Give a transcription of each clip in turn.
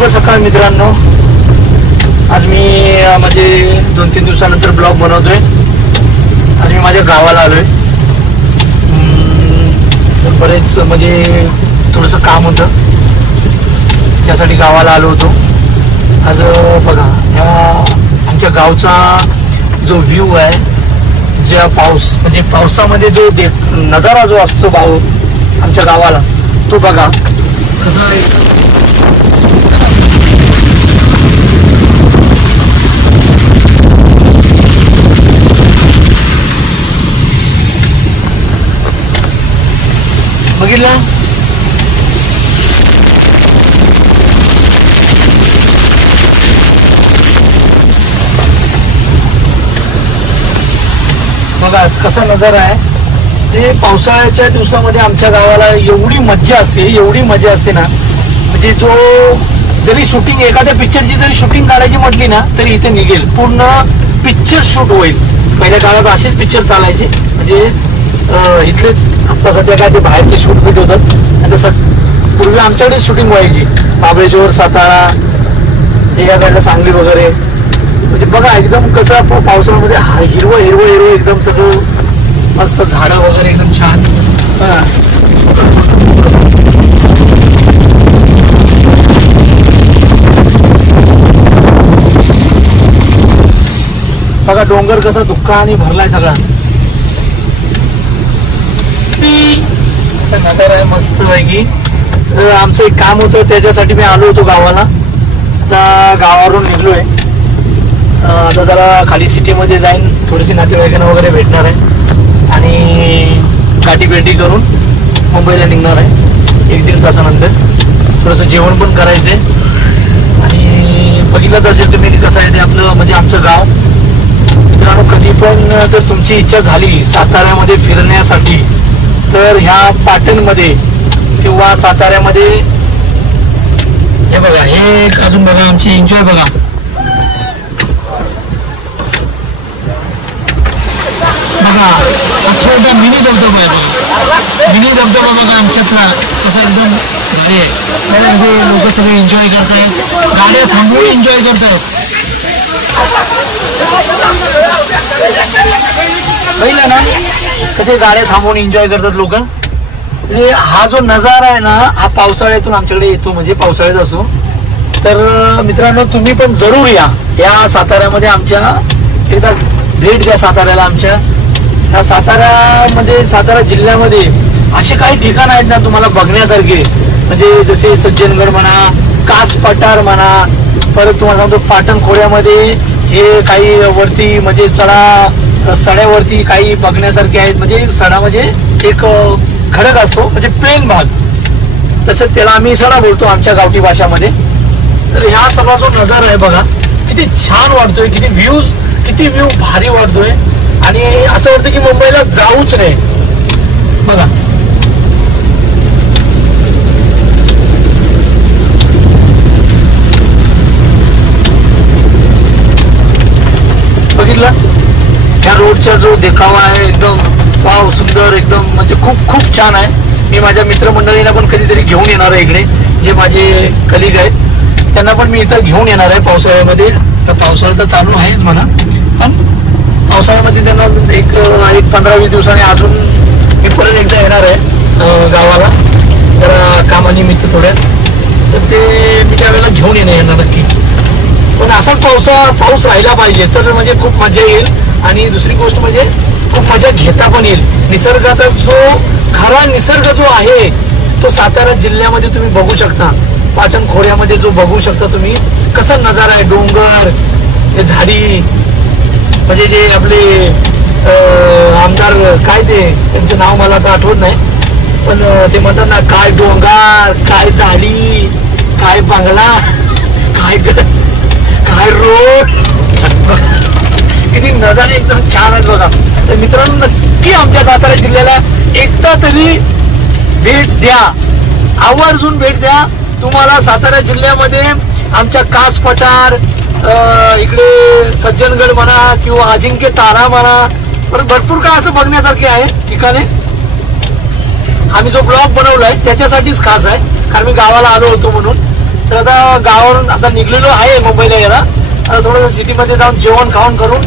शुभ सकाळ मित्रांनो. आज मी म्हणजे 2-3 दिवसानंतर ब्लॉग बनवतोय. आज मी माझ्या गावाला आलोय. तर बरेच म्हणजे थोडंसं काम होतं, त्यासाठी गावाला आलो होतो. आज बघा ह्या आमच्या गावचा जो व्ह्यू आहे, ज्या पाऊस म्हणजे पावसामध्ये जो नजारा जो असतो भाऊ आमच्या गावाला, तो बघा कसा आहे. बघितलं बघा कसा नजारा आहे. ते पावसाळ्याच्या दिवसामध्ये आमच्या गावाला एवढी मज्जा असते ना, म्हणजे जो जरी शूटिंग एखाद्या पिक्चरची जरी शूटिंग काढायची म्हटली ना तरी इथे निघेल, पूर्ण पिक्चर शूट होईल. पहिल्या काळात असेच पिक्चर चालायचे, म्हणजे इथलेच. आता सध्या काय ते बाहेरचे शूट बीट होतात, आणि तसं पूर्वी आमच्याकडेच शूटिंग व्हायची. महाबळेश्वर, सातारा, या साईडला सांगली वगैरे. म्हणजे बघा एकदम कसं पावसाळ्यामध्ये हिरवं एकदम सगळं मस्त, झाडं वगैरे एकदम छान. बघा डोंगर कसा दुःखाने भरलाय सगळा. असा नजारा आहे मस्त पैकी. आमचं एक काम होतं, त्याच्यासाठी मी आलो होतो गावाला. आता गावावरून निघलोय. आता जरा खाली सिटीमध्ये जाईन, थोडीशी नातेवाईकांना वगैरे भेटणार आहे आणि गाठीभेटी करून मुंबईला निघणार आहे 1-1.5 तासानंतर. थोडंसं जेवण पण करायचंय. आणि बघितलंच असेल तुम्ही कसं आहे ते आपलं म्हणजे आमचं गाव. मित्रांनो, कधी पण जर तुमची इच्छा झाली साताऱ्यामध्ये फिरण्यासाठी, तर ह्या पाटणमध्ये किंवा साताऱ्यामध्ये हे बघा, हे अजून बघा आमची एन्जॉय बघा. बघा छोटा मिनी धबधबा आहे बघा. मिनी धबधबा बघा आमच्यातला कसं एकदम भारी आहे. म्हणजे लोक सगळे एन्जॉय करतायत, गाड्या थांबवून एन्जॉय करतायत. पहिला ना कसे गाड्या थांबवून एन्जॉय करतात लोक. म्हणजे हा जो नजारा आहे ना, हा पावसाळ्यातून आमच्याकडे येतो, म्हणजे पावसाळ्यात असो. तर मित्रांनो, तुम्ही पण जरूर या साताऱ्यामध्ये आमच्या एकदा भेट द्या. साताऱ्याला आमच्या ह्या साताऱ्यामध्ये, सातारा जिल्ह्यामध्ये असे काही ठिकाण आहेत ना तुम्हाला बघण्यासारखे. म्हणजे जसे सज्जनगड म्हणा, कास पठार म्हणा. परत तुम्हाला सांगतो पाटण खोऱ्यामध्ये हे काही वरती म्हणजे सड्यावरती काही बघण्यासारखे आहेत. म्हणजे सडा म्हणजे एक खडक असतो, म्हणजे प्लेन भाग, तसं त्याला आम्ही सडा बोलतो आमच्या गावठी भाषामध्ये. तर ह्या सगळा जो नजारा आहे बघा, किती छान वाटतोय, किती व्ह्यू भारी वाटतोय. आणि असं वाटतं की मुंबईला जाऊच नाही. बघा बघितलं, ह्या रोडचा जो देखावा आहे एकदम वाव, सुंदर एकदम, म्हणजे खूप छान आहे. मी माझ्या मित्रमंडळींना पण कधीतरी घेऊन येणार आहे इकडे. जे माझे कलिग आहेत त्यांना पण मी इथं घेऊन येणार आहे पावसाळ्यामध्ये. तर पावसाळा तर चालू आहेच म्हणा, पण पावसाळ्यामध्ये त्यांना एक 15-20 दिवसांनी अजून मी परत एकदा येणार आहे गावाला, जरा कामानिमित्त थोड्या. तर ते मी त्यावेळेला घेऊन येणार नक्की. पण असाच पाऊस राहिला पाहिजे, तर म्हणजे खूप मजा येईल. आणि दुसरी गोष्ट म्हणजे खूप मजा घेता पण येईल. निसर्गाचा जो खरा निसर्ग जो आहे तो सातारा जिल्ह्यामध्ये तुम्ही बघू शकता. पाटण खोऱ्यामध्ये जो बघू शकता तुम्ही, कसा नजारा आहे. डोंगर, ते झाडी, म्हणजे जे आपले आमदार काय ते त्यांचं नाव मला आता आठवत नाही, पण ते म्हणतात ना, काय डोंगर, काय झाडी, काय बंगला, काय रोड. किती नजारे एकदम छान आहेत बघा. तर मित्रांनो, नक्की आमच्या सातारा जिल्ह्याला एकदा तरी भेट द्या, आवर्जून भेट द्या. तुम्हाला सातारा जिल्ह्यामध्ये आमच्या कास पठार, इकडे सज्जनगड म्हणा किंवा अजिंक्य तारा म्हणा, पण भरपूर काय असं बघण्यासारखे आहे ठिकाणे. आम्ही जो ब्लॉग बनवलाय त्याच्यासाठीच खास आहे, कारण मी गावाला आलो होतो म्हणून. तर आता गावावरून आता निघलेलो आहे मुंबईला यायला. आता थोडंसं सिटीमध्ये जाऊन जेवण खाऊन करून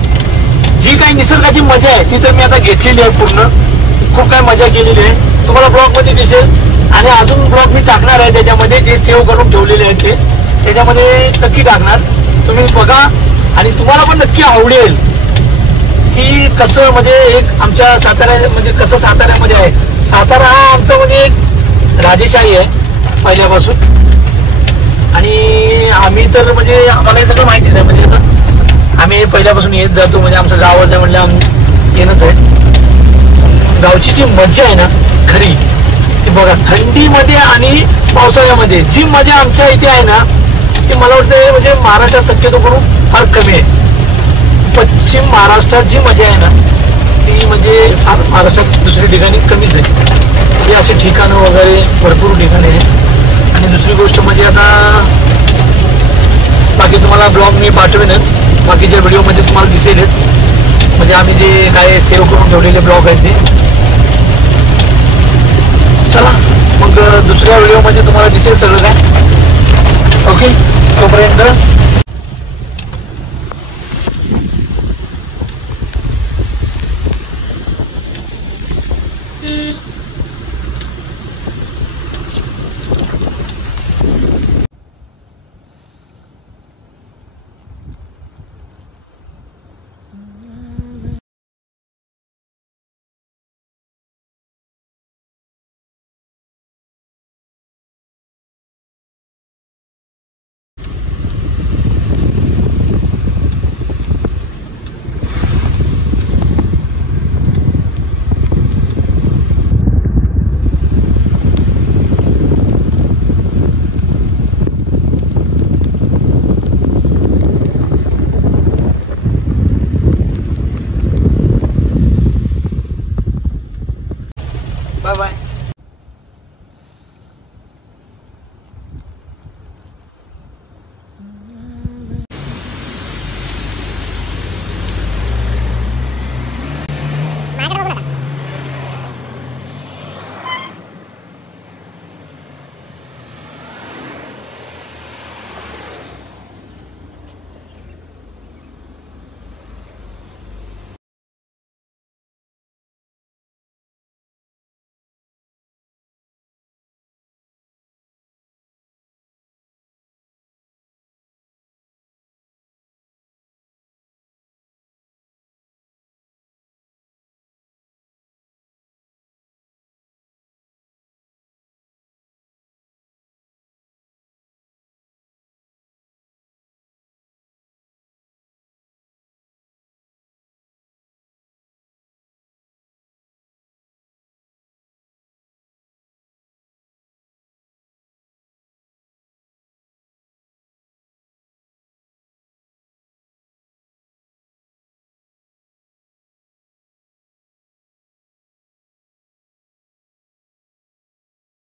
जी काही निसर्गाची मजा आहे ती तर मी आता घेतलेली आहे. पूर्ण खूप काही मजा केलेली आहे. तुम्हाला ब्लॉगमध्ये दिसेल आणि अजून ब्लॉग मी टाकणार आहे त्याच्यामध्ये, जे सेव्ह करून ठेवलेले आहेत ते त्याच्यामध्ये नक्की टाकणार. तुम्ही बघा आणि तुम्हाला पण नक्की आवडेल की कसं म्हणजे एक आमच्या साताऱ्या म्हणजे कसं साताऱ्यामध्ये आहे. सातारा हा आमचा म्हणजे एक राजेशाही आहे पहिल्यापासून. आणि आम्ही तर म्हणजे आम्हाला हे सगळं माहितीच आहे. म्हणजे आता आम्ही पहिल्यापासून येत जातो, म्हणजे आमचं गावच आहे म्हणजे येणंच आहे. गावची जी मजा आहे ना खरी ती बघा. थंडीमध्ये आणि पावसाळ्यामध्ये जी मजा आमच्या इथे आहे ना ती मला वाटतं म्हणजे महाराष्ट्रात शक्यतो करून फार कमी आहे. पश्चिम महाराष्ट्रात जी मजा आहे ना ती म्हणजे महाराष्ट्रात दुसऱ्या ठिकाणी कमीच आहे. हे असे ठिकाणं वगैरे भरपूर ठिकाणे आहेत. आणि दुसरी गोष्ट म्हणजे आता बाकी तुम्हाला ब्लॉग मी पाठवेनच, बाकीच्या व्हिडिओमध्ये तुम्हाला दिसेलच. म्हणजे आम्ही जे काय सेव्ह करून ठेवलेले ब्लॉग आहेत ते. चला मग दुसऱ्या व्हिडिओमध्ये तुम्हाला दिसेल सगळं काय. ओके, तोपर्यंत बाय बाय.